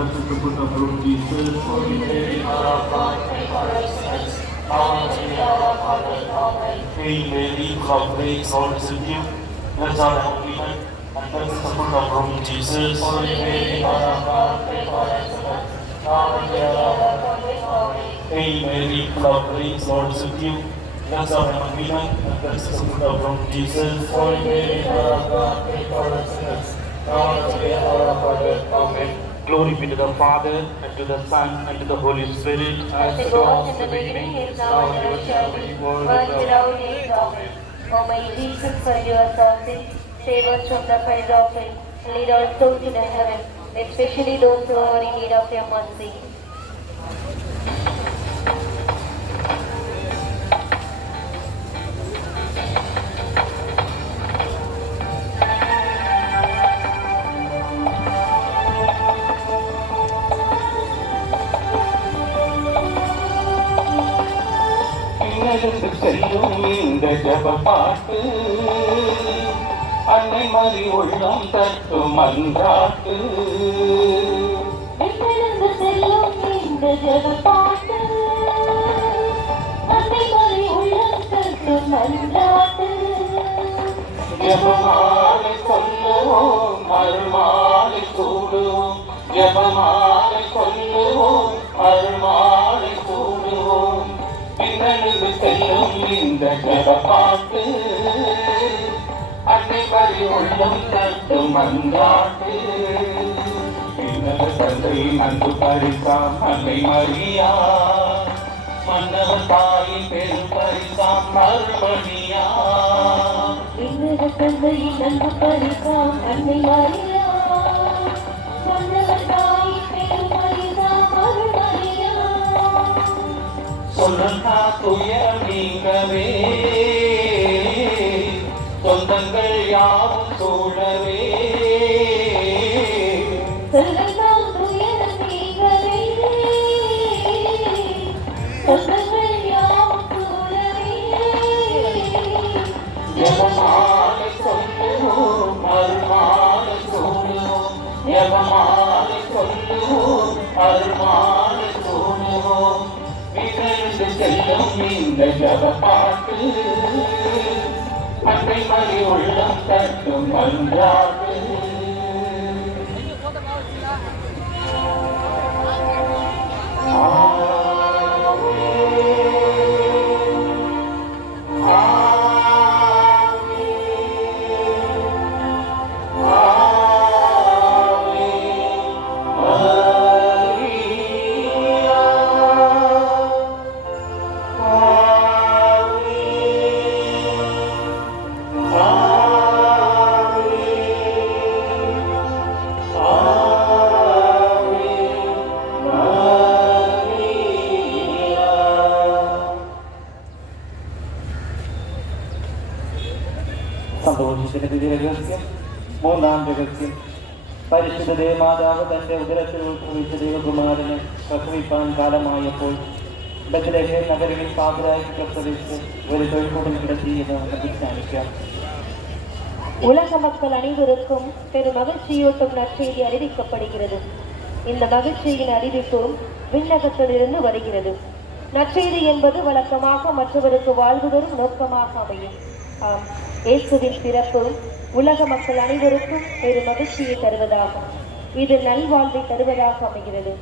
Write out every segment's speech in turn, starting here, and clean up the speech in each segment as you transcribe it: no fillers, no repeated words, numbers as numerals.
blessed is the fruit of the womb, Jesus. Holy Mary, Mother of God, pray for us sinners, now and at the hour of our death. Amen. Hail Mary, full of grace, Lord is with you. Blessed are the women, and blessed is the fruit of the womb, Jesus. Holy Mary, Mother of God, pray for us sinners, now and at the hour of our death. Amen. Hail Mary, full of grace, Lord is with you. Blessed are the women, and blessed is the fruit of the womb, Jesus. Holy Mary, Mother of God, pray for us sinners, now and at the hour of our death. Amen. Glory be to the Father, and to the Son, and to the Holy Spirit. As it was in the beginning, is now, and ever shall be, world without end. Amen. O my Jesus, forgive us our sins, save us from the fire of hell, and lead our souls to the heaven, especially those who are in need of your mercy. செல்லும் இந்த ஜப பாட்டு அன்னை மறி உள்ளம் தட்டும் மன்றாட்டு செல்லும் இந்த ஜப பாட்டு அன்னை மறி உள்ளம் தட்டும் மன்றாட்டு ஜபமாலை சொல்லுவோம் அருள்மாலை சூடுவோம் ஜபமாலை சொல்லுவோம் அருள்மாலை சூடுவோம் பின்னணிவு செல்லும் இந்த ஜப பாட்டு அன்னை மறி உள்ளம் தட்டும் மன்றாட்டு பின்னல தந்தை அன்பு பரிசாம் அன்னை மரியா மன்னவர் தாயின் பெரும் பரிசாம் மறுமணியா தந்தையின் அன்பு பரிசாம் அன்னை மரியா மன்னவர் தாயின் பெரும் பரிசாம் மறுமணியா சொல்லா துயரம் நீங்கவே சொந்தங்கள் யாவும் சூழவே சொல்லலாம் துயரம் நீங்கவே சொந்தங்கள் யாவும் சூழவே ஜபமாலை சொல்லுவோம் அருள்மாலை சூடுவோம் ஜபமாலை சொல்லுவோம் அருள்மாலை சூடுவோம் விரைந்து செல்லும் இந்த ஜப பாட்டு அன்னை மறி உள்ளம் தட்டும் மன்றாட்டு മൂന്നാം രഹസ്യം പരിശുദ്ധ ദേവമാതാവ് തന്റെ ഉദരത്തിൽ ഉത്ഭവിച്ച ദൈവകുമാരനെ പ്രസവിപ്പാൻ കാലമായപ്പോൾ ബത്ലഹേം നഗരത്തിൽ പാതിരായി പ്രസവിച്ച് ഒരു തൊഴിൽക്കൂടം കിടത്തിയെന്ന് നമുക്ക് ധ്യാനിക്കാം. உலக மக்கள் அனைவருக்கும் பெரும் மகிழ்ச்சியூட்டும் நற்செய்தி அறிவிக்கப்படுகிறது. இந்த மகிழ்ச்சியின் அறிவிப்பு விண்ணகத்திலிருந்து வருகிறது. நற்செய்தி என்பது வழக்கமாக மற்றவருக்கு வாழ்வு தரும் நோக்கமாக அமையும். ஆம், இயேசுவின் பிறப்பு உலக மக்கள் அனைவருக்கும் பெரும் மகிழ்ச்சியை தருவதாகும். இது நல்வாழ்வை தருவதாக அமைகிறது.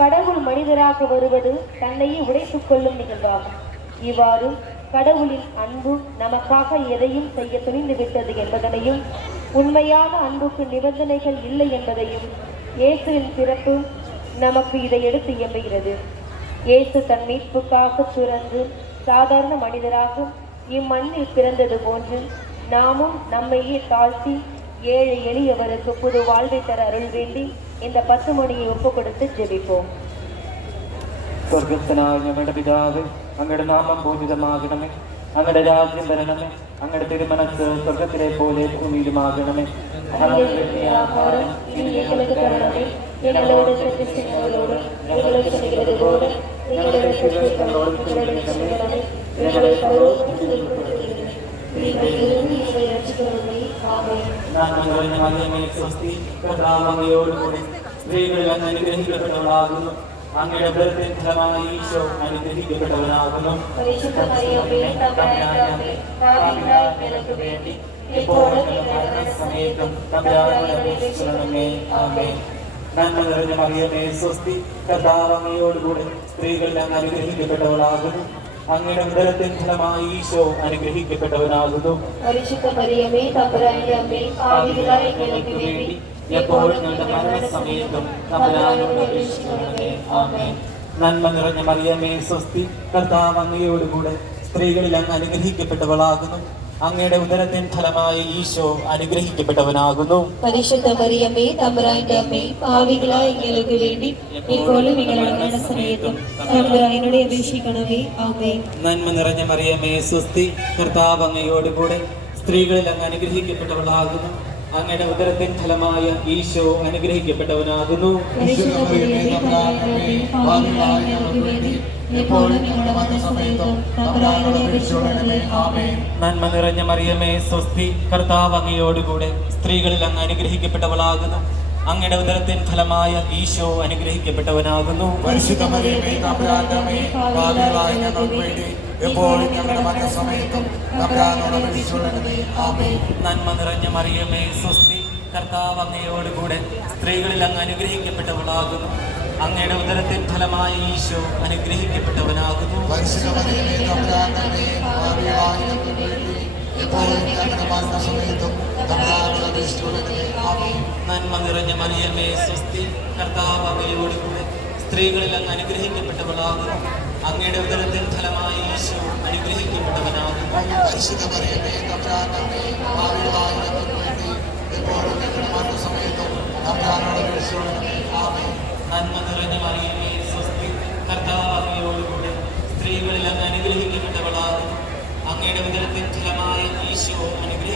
கடவுள் மனிதராக வருவது தன்னையே உடைத்துக் கொள்ளும் நிகழ்வாகும். இவ்வாறு கடவுளின் அன்பு நமக்காக எதையும் செய்ய துணிந்து விட்டது என்பதனையும் உண்மையான அன்புக்கு நிபந்தனைகள் இல்லை என்பதையும் இயேசுவின் பிறப்பு நமக்கு இதை எடுத்து எம்புகிறது. இயேசு தன் மீட்புக்காக துறந்து சாதாரண மனிதராக இம்மண்ணில் பிறந்தது போன்று நாமும் நம்மையே தாழ்த்தி ஏழை எளியவருக்கு புது வாழ்வை தர அருள் வேண்டி இந்த 10 மணியை ஒப்பு கொடுத்து ஜெபிப்போம். സ്വർഗസ്ഥനായ ഞങ്ങളുടെ പിതാവേ, അങ്ങയുടെ നാമം പൂജിതമാകണമേ, അങ്ങയുടെ രാജ്യം വരണമേ, അങ്ങയുടെ തിരുമനസ് സ്വർഗത്തിലെ പോലെ ഭൂമിയിലുമാകണമേ. ആഹാരം ഇനി ഞങ്ങൾക്ക് തരണമേ, ഞങ്ങളോട് തെറ്റിക്കുന്നവരോട് ഞങ്ങൾ ക്ഷമിക്കുന്നത് പോലെ ഞങ്ങളുടെ തെറ്റുകളോട് ക്ഷമിക്കണമേ, ഞങ്ങളെ പരോക്ഷത്തിൽ ഉൾപ്പെടുത്തരുതേ, സ്ത്രീകളിൽ അങ്ങ് അനുഗ്രഹിക്കപ്പെട്ടവളാകുന്നു. അങ്ങയുടെ ഉദരത്തിൻ ഫലമായി ഈശോ അനുഗ്രഹിക്കപ്പെട്ടവനാകുന്നു. പരിശുദ്ധ മറിയമേ തമ്പുരാന്റെ അമ്മേ, പാപികളായ ഞങ്ങൾക്ക് വേണ്ടി ഇപ്പോഴും ഞങ്ങളുടെ മരണസമയത്തും തമ്പുരാനോട് അപേക്ഷിക്കണമേ. ആമേൻ. നന്മ നിറഞ്ഞ മറിയമേ സ്വസ്തി, കർത്താവ് അങ്ങയോടുകൂടെ സ്ത്രീകളിൽ അങ്ങ് അനുഗ്രഹിക്കപ്പെട്ടവളാകുന്നു. അങ്ങയുടെ ഉദരത്തിൻ ഫലമായി ഈശോ അനുഗ്രഹിക്കപ്പെട്ടവനാകുന്നു. പരിശുദ്ധ മറിയമേ തമ്പുരാന്റെ അമ്മേ, പാപികളായ ഞങ്ങൾക്ക് വേണ്ടി എപ്പോഴും ഞങ്ങളുടെ മരണസമയത്തും തമ്പുരാനോട് അപേക്ഷിക്കണമേ. ആമേൻ. നന്മ നിറഞ്ഞ മറിയമേ സ്വസ്തി, കർത്താവ് അങ്ങയോടുകൂടെ സ്ത്രീകളിൽ അങ്ങ് അനുഗ്രഹിക്കപ്പെട്ടവളാകുന്നു. അങ്ങയുടെ ഉദരത്തിൻ ഫലമായി ഈശോ അനുഗ്രഹിക്കപ്പെട്ടവനാകുന്നു. പരിശുദ്ധ മറിയമേ തമ്പുരാന്റെ അമ്മേ, പാപികളായ ഞങ്ങൾക്ക് വേണ്ടി ഇപ്പോഴും ഞങ്ങളുടെ മരണസമയത്തും തമ്പുരാനോട് അപേക്ഷിക്കണമേ. ആമേൻ. നന്മ നിറഞ്ഞ മറിയമേ സ്വസ്തി, കർത്താവ് അങ്ങയോടുകൂടെ സ്ത്രീകളിൽ അങ്ങ് അനുഗ്രഹിക്കപ്പെട്ടവളാകുന്നു. അങ്ങയുടെ ഉദരത്തിൻ ഫലമായ ഈശോ അനുഗ്രഹിക്കപ്പെട്ടവനാകുന്നു. പരിശുദ്ധ മറിയമേ തമ്പുരാന്റെ അമ്മേ, പാപികളായ ഞങ്ങൾക്ക് വേണ്ടി ഇപ്പോഴും ഞങ്ങളുടെ മരണസമയത്തും തമ്പുരാനോട് അപേക്ഷിക്കണമേ. ആമേൻ. നന്മ നിറഞ്ഞ മറിയമേ സ്വസ്തി, കർത്താവ് അങ്ങയോടുകൂടെ സ്ത്രീകളിൽ അങ്ങ് അനുഗ്രഹിക്കപ്പെട്ടവളാകുന്നു. അങ്ങയുടെ ഉദരത്തിൻ ഫലമായ ഈശോ അനുഗ്രഹിക്കപ്പെട്ടവനാകുന്നു. പരിശുദ്ധ മറിയമേ തമ്പുരാന്റെ അമ്മേ, പാപികളായ ഞങ്ങൾക്ക് വേണ്ടി എപ്പോഴും ഞങ്ങളുടെ മരണസമയത്തും തമ്പുരാനോട് അപേക്ഷിക്കണമേ. ആമേൻ. നന്മ നിറഞ്ഞ മറിയമേ സ്വസ്തി, കർത്താവ് അങ്ങയോടുകൂടെ സ്ത്രീകളിൽ അങ്ങ് അനുഗ്രഹിക്കപ്പെട്ടവളാകുന്നു. അങ്ങയുടെ ഉദരത്തിൻ ഫലമായ ഈശോ അനുഗ്രഹിക്കപ്പെട്ടവനാകുന്നു. പരിശുദ്ധ മറിയമേ തമ്പുരാന്റെ അമ്മേ, പാപികളായ ഞങ്ങൾക്ക് വേണ്ടി എപ്പോഴും ഞങ്ങളുടെ മരണസമയത്തും തമ്പുരാനോട് അപേക്ഷിക്കണമേ. ആമേൻ. നന്മ നിറഞ്ഞ മറിയമേ സ്വസ്തി, കർത്താവ് അങ്ങയോടുകൂടെ സ്ത്രീകളിൽ അങ്ങ് അനുഗ്രഹിക്കപ്പെട്ടവളാകുന്നു. അങ്ങയുടെ ഉദരത്തിൻ ഫലമായ ഈശോ അനുഗ്രഹിക്കപ്പെട്ടവനാകുന്നു. പരിശുദ്ധ മറിയമേ തമ്പുരാന്റെ അമ്മേ, പാപികളായ ഞങ്ങൾക്ക് വേണ്ടി എപ്പോഴും ഞങ്ങളുടെ മരണസമയത്തും തമ്പുരാനോട് അപേക്ഷിക്കണമേ. ആമേൻ. നന്മ നിറഞ്ഞ മറിയമേ സ്വസ്തി, കർത്താവ് അങ്ങയോടുകൂടെ സ്ത്രീകളിൽ അങ്ങ് അനുഗ്രഹിക്കപ്പെട്ടവളാകുന്നു. അങ്ങയുടെ ഉദരത്തിൻ ഫലമായ ഈശോ അനുഗ്രഹിക്കപ്പെട്ടവനാകുന്നു.